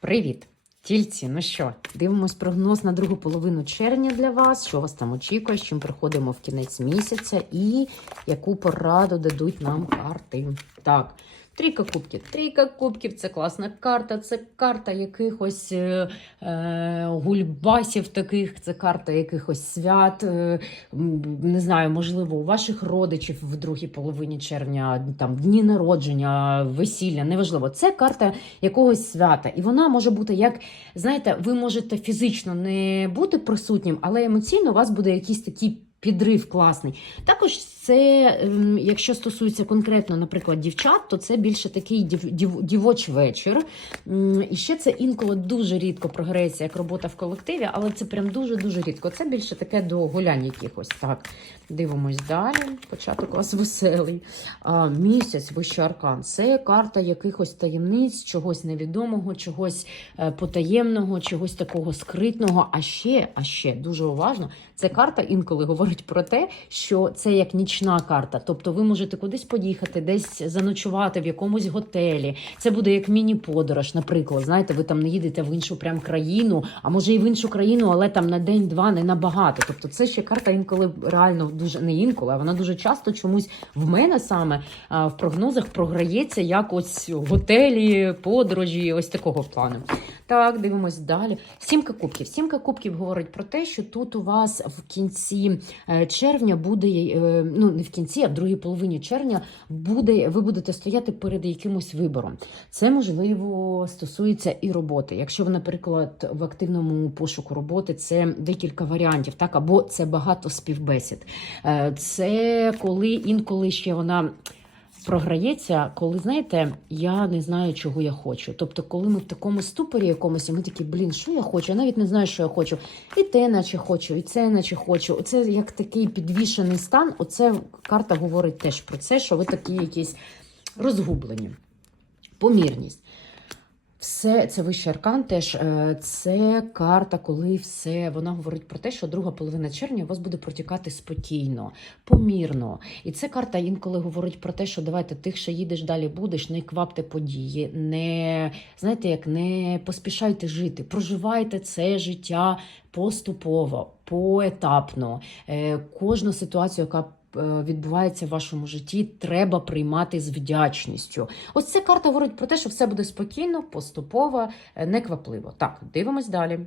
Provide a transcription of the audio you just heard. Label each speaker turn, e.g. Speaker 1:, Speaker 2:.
Speaker 1: Привіт! Тільці, ну що, дивимось прогноз на другу половину червня для вас, що вас там очікує, з чим приходимо в кінець місяця і яку пораду дадуть нам карти. Так, трійка кубків. Трійка кубків це класна карта, це карта якихось е, е, гульбасів таких, це карта якихось свят. Е, не знаю, можливо, у ваших родичів в другій половині червня, там дні народження, весілля, неважливо. Це карта якогось свята. І вона може бути як, знаєте, ви можете фізично не бути присутнім, але емоційно у вас буде якийсь такий підрив класний. Також це, ем, якщо стосується конкретно, наприклад, дівчат, то це більше такий дів, дів, дівоч вечір. І ще це інколи дуже рідко програється як робота в колективі, але це прям дуже-дуже рідко. Це більше таке до гулянь якихось. Так, дивимось далі. Початок у вас веселий. А, місяць, вищий аркан. Це карта якихось таємниць, чогось невідомого, чогось е, потаємного, чогось такого скритного. А ще, а ще дуже уважно, це карта інколи говорить про те, що це як нічна карта. Тобто ви можете кудись поїхати, десь заночувати в якомусь готелі. Це буде як міні-подорож, наприклад. Знаєте, ви там не їдете в іншу прям країну, а може і в іншу країну, але там на день-два не набагато. Тобто, це ще карта інколи реально дуже не інколи, а вона дуже часто чомусь в мене саме в прогнозах програється як ось готелі, подорожі, ось такого плану. Так, дивимось далі. Сімка кубків. Сімка кубків говорить про те, що тут у вас в кінці е, червня буде, е, ну не в кінці, а в другій половині червня буде, ви будете стояти перед якимось вибором. Це можливо стосується і роботи. Якщо ви, наприклад, в активному пошуку роботи, це декілька варіантів, так або це багато співбесід. Е, Це коли інколи ще вона. Програється, коли знаєте, я не знаю, чого я хочу. Тобто, коли ми в такому ступорі якомусь, ми такі, блін, що я хочу? Я навіть не знаю, що я хочу. І те, наче хочу, і це, наче хочу. Оце як такий підвішений стан. Оце карта говорить теж про це, що ви такі якісь розгублені. Помірність. Все це вищий аркан теж е, це карта, коли все вона говорить про те, що друга половина червня у вас буде протікати спокійно, помірно. І це карта інколи говорить про те, що давайте тихше їдеш, далі будеш, не квапте події, не знаєте, як не поспішайте жити, проживайте це життя поступово, поетапно. Е, Кожну ситуацію, яка відбувається в вашому житті, треба приймати з вдячністю. Ось ця карта говорить про те, що все буде спокійно, поступово, е, неквапливо. Так, дивимось далі.